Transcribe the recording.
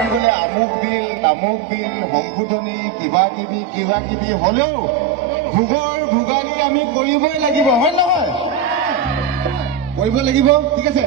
কৰিবলৈ আমুক বিল তামুক বিল সংশোধনী কিবা কিবি হলেও ভোগৰ ভোগালী আমি কৰিবই লাগিব, হয় নহয়? কৰিব লাগিব, ঠিক আছে।